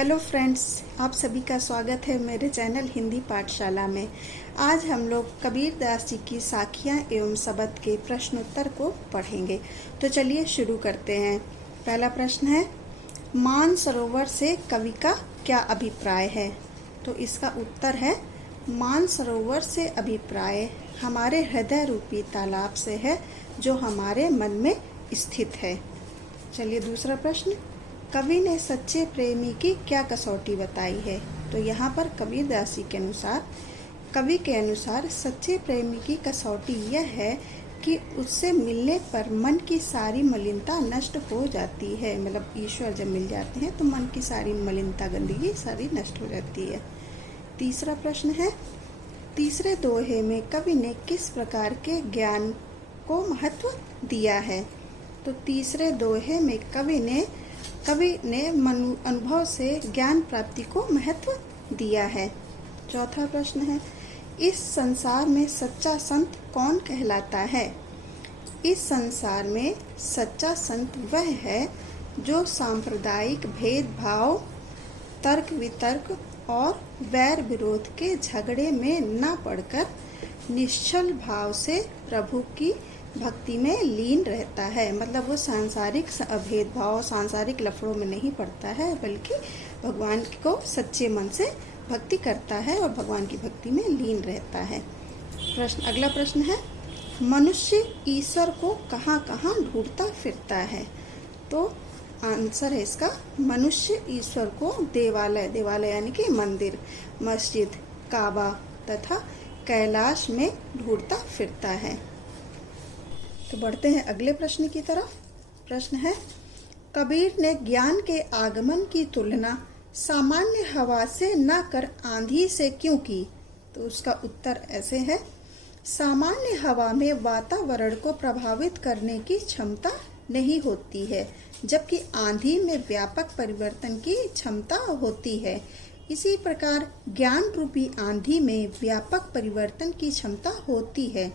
Hello friends, आप सभी का स्वागत है मेरे चैनल हिंदी पाठशाला में। आज हम लोग कबीर दास जी की साखियाँ एवं शब्द के प्रश्नोत्तर को पढ़ेंगे। तो चलिए शुरू करते हैं। पहला प्रश्न है, मानसरोवर से कवि का क्या अभिप्राय है? तो इसका उत्तर है, मानसरोवर से अभिप्राय हमारे हृदय रूपी तालाब से है जो हमारे मन में स्थित है। चलिए दूसरा प्रश्न, कवि ने सच्चे प्रेमी की क्या कसौटी बताई है? तो यहाँ पर कबीर दास जी के अनुसार, कवि के अनुसार सच्चे प्रेमी की कसौटी यह है कि उससे मिलने पर मन की सारी मलिनता नष्ट हो जाती है। मतलब ईश्वर जब मिल जाते हैं तो मन की सारी मलिनता, गंदगी सारी नष्ट हो जाती है। तीसरा प्रश्न है, तीसरे दोहे में कवि ने किस प्रकार के ज्ञान को महत्व दिया है? तो तीसरे दोहे में कवि ने अनुभव से ज्ञान प्राप्ति को महत्व दिया है। चौथा प्रश्न है, इस संसार में सच्चा संत कौन कहलाता है? इस संसार में सच्चा संत वह है जो सांप्रदायिक भेदभाव, तर्क वितर्क और वैर विरोध के झगड़े में न पड़कर निश्चल भाव से प्रभु की भक्ति में लीन रहता है। मतलब वो सांसारिक भेदभाव, सांसारिक लफड़ों में नहीं पड़ता है, बल्कि भगवान को सच्चे मन से भक्ति करता है और भगवान की भक्ति में लीन रहता है। अगला प्रश्न है, मनुष्य ईश्वर को कहाँ कहाँ ढूंढता फिरता है? तो आंसर है इसका, मनुष्य ईश्वर को देवालय यानी कि मंदिर, मस्जिद, काबा तथा कैलाश में ढूंढता फिरता है। तो बढ़ते हैं अगले प्रश्न की तरफ। प्रश्न है, कबीर ने ज्ञान के आगमन की तुलना सामान्य हवा से न कर आंधी से क्यों की? तो उसका उत्तर ऐसे है, सामान्य हवा में वातावरण को प्रभावित करने की क्षमता नहीं होती है, जबकि आंधी में व्यापक परिवर्तन की क्षमता होती है। इसी प्रकार ज्ञान रूपी आंधी में व्यापक परिवर्तन की क्षमता होती है।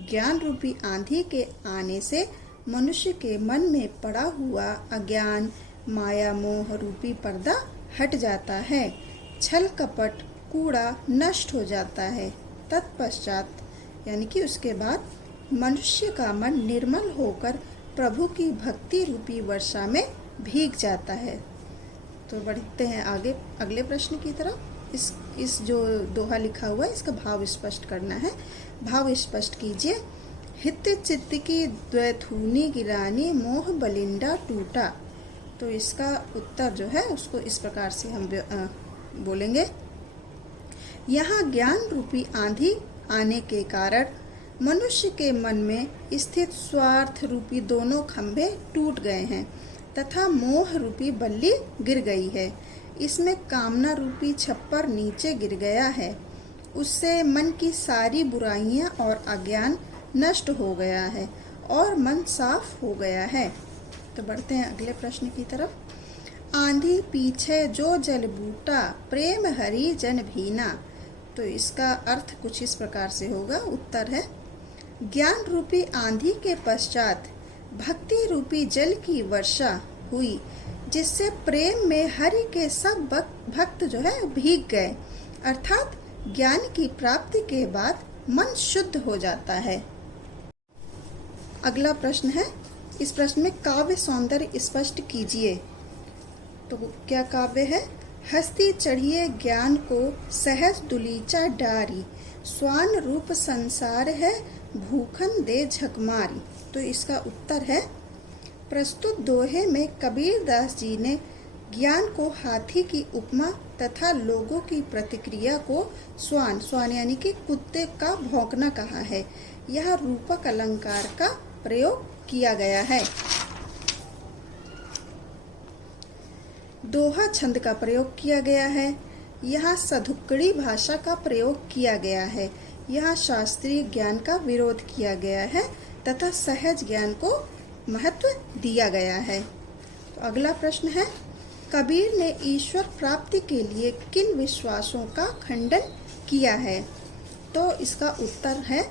ज्ञान रूपी आंधी के आने से मनुष्य के मन में पड़ा हुआ अज्ञान, माया मोह रूपी पर्दा हट जाता है। छल कपट कूड़ा नष्ट हो जाता है। तत्पश्चात यानी कि उसके बाद मनुष्य का मन निर्मल होकर प्रभु की भक्ति रूपी वर्षा में भीग जाता है। तो बढ़ते हैं आगे अगले प्रश्न की तरफ। इस जो दोहा लिखा हुआ है इसका भाव स्पष्ट करना है। भाव स्पष्ट कीजिए। हित चित्त की द्वैथूनी गिरानी मोह बलिंडा टूटा। तो इसका उत्तर जो है उसको इस प्रकार से हम बोलेंगे, यहाँ ज्ञान रूपी आंधी आने के कारण मनुष्य के मन में स्थित स्वार्थ रूपी दोनों खंभे टूट गए हैं तथा मोह रूपी बल्ली गिर गई है। इसमें कामना रूपी छप्पर नीचे गिर गया है। उससे मन की सारी बुराइयां और अज्ञान नष्ट हो गया है और मन साफ हो गया है। तो बढ़ते हैं अगले प्रश्न की तरफ। आंधी पीछे जो जल बूटा, प्रेम हरि जन भीना। तो इसका अर्थ कुछ इस प्रकार से होगा। उत्तर है, ज्ञान रूपी आंधी के पश्चात भक्ति रूपी जल की वर्षा हुई, जिससे प्रेम में हरि के सब भक्त जो है भीग गए। अर्थात ज्ञान की प्राप्ति के बाद मन शुद्ध हो जाता है। अगला प्रश्न है, इस प्रश्न में काव्य सौंदर्य स्पष्ट कीजिए। तो क्या काव्य है? हस्ती चढ़िए ज्ञान को सहज दुलीचा डारी, स्वान रूप संसार है भूखन दे झकमारी। तो इसका उत्तर है, प्रस्तुत दोहे में कबीर दास जी ने ज्ञान को हाथी की उपमा तथा लोगों की प्रतिक्रिया को स्वान यानी कि कुत्ते का भौंकना कहा है। यह रूपक अलंकार का प्रयोग किया गया है। दोहा छंद का प्रयोग किया गया है। यहाँ सधुक्कड़ी भाषा का प्रयोग किया गया है। यहाँ शास्त्रीय ज्ञान का विरोध किया गया है तथा सहज ज्ञान को महत्व दिया गया है। तो अगला प्रश्न है, कबीर ने ईश्वर प्राप्ति के लिए किन विश्वासों का खंडन किया है? तो इसका उत्तर है,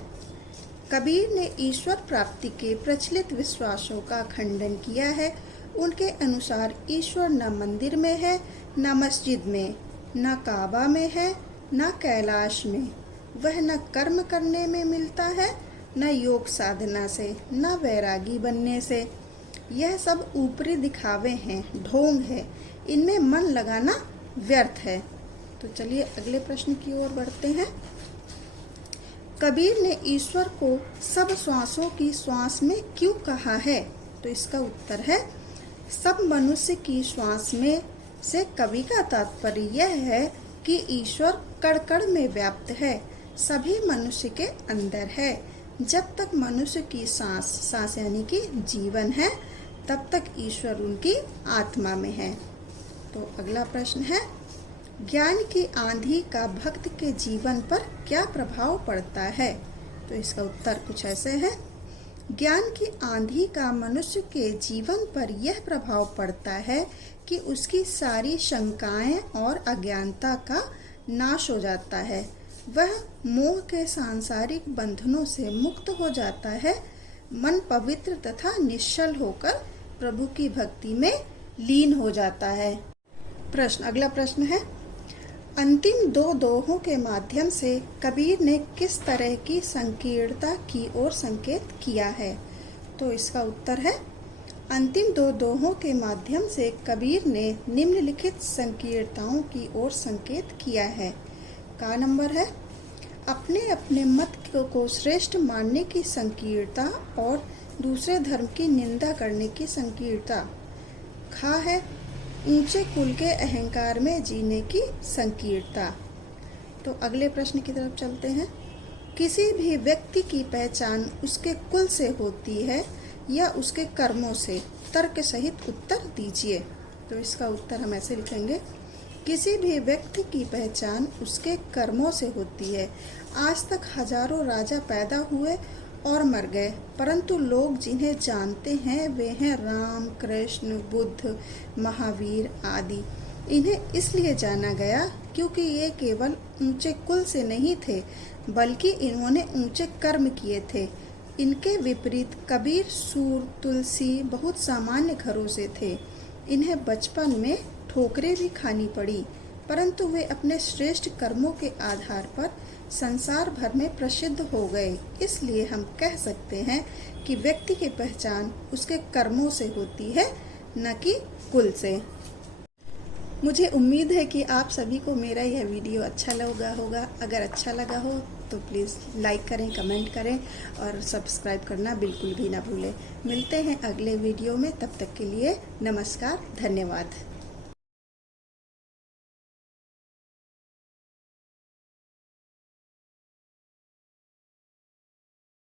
कबीर ने ईश्वर प्राप्ति के प्रचलित विश्वासों का खंडन किया है। उनके अनुसार ईश्वर न मंदिर में है, न मस्जिद में, न काबा में है, न कैलाश में। वह न कर्म करने में मिलता है, न योग साधना से, न वैरागी बनने से। यह सब ऊपरी दिखावे हैं, ढोंग है, इनमें मन लगाना व्यर्थ है। तो चलिए अगले प्रश्न की ओर बढ़ते हैं। कबीर ने ईश्वर को सब श्वासों की श्वास में क्यों कहा है? तो इसका उत्तर है, सब मनुष्य की श्वास में से कवि का तात्पर्य यह है कि ईश्वर कण कण में व्याप्त है, सभी मनुष्य के अंदर है। जब तक मनुष्य की सांस यानी कि जीवन है, तब तक ईश्वर उनकी आत्मा में है। तो अगला प्रश्न है, ज्ञान की आंधी का भक्त के जीवन पर क्या प्रभाव पड़ता है? तो इसका उत्तर कुछ ऐसे है, ज्ञान की आंधी का मनुष्य के जीवन पर यह प्रभाव पड़ता है कि उसकी सारी शंकाएं और अज्ञानता का नाश हो जाता है। वह मोह के सांसारिक बंधनों से मुक्त हो जाता है, मन पवित्र तथा निश्चल होकर प्रभु की भक्ति में लीन हो जाता है। अगला प्रश्न है, अंतिम दो दोहों के माध्यम से कबीर ने किस तरह की संकीर्णता की ओर संकेत किया है? तो इसका उत्तर है, अंतिम दो दोहों के माध्यम से कबीर ने निम्नलिखित संकीर्णताओं की ओर संकेत किया है। का नंबर है, अपने अपने मत को श्रेष्ठ मानने की संकीर्णता और दूसरे धर्म की निंदा करने की संकीर्णता। खा है, ऊंचे कुल के अहंकार में जीने की संकीर्णता। तो अगले प्रश्न की तरफ चलते हैं। किसी भी व्यक्ति की पहचान उसके कुल से होती है या उसके कर्मों से? तर्क सहित उत्तर दीजिए। तो इसका उत्तर हम ऐसे लिखेंगे, किसी भी व्यक्ति की पहचान उसके कर्मों से होती है। आज तक हजारों राजा पैदा हुए और मर गए, परंतु लोग जिन्हें जानते हैं वे हैं राम, कृष्ण, बुद्ध, महावीर आदि। इन्हें इसलिए जाना गया क्योंकि ये केवल ऊंचे कुल से नहीं थे, बल्कि इन्होंने ऊंचे कर्म किए थे। इनके विपरीत कबीर, सूर, तुलसी बहुत सामान्य घरों से थे। इन्हें बचपन में ठोकरें भी खानी पड़ी, परंतु वे अपने श्रेष्ठ कर्मों के आधार पर संसार भर में प्रसिद्ध हो गए। इसलिए हम कह सकते हैं कि व्यक्ति की पहचान उसके कर्मों से होती है, न कि कुल से। मुझे उम्मीद है कि आप सभी को मेरा यह वीडियो अच्छा लगा होगा। अगर अच्छा लगा हो तो प्लीज़ लाइक करें, कमेंट करें और सब्सक्राइब करना बिल्कुल भी ना भूलें। मिलते हैं अगले वीडियो में, तब तक के लिए नमस्कार, धन्यवाद।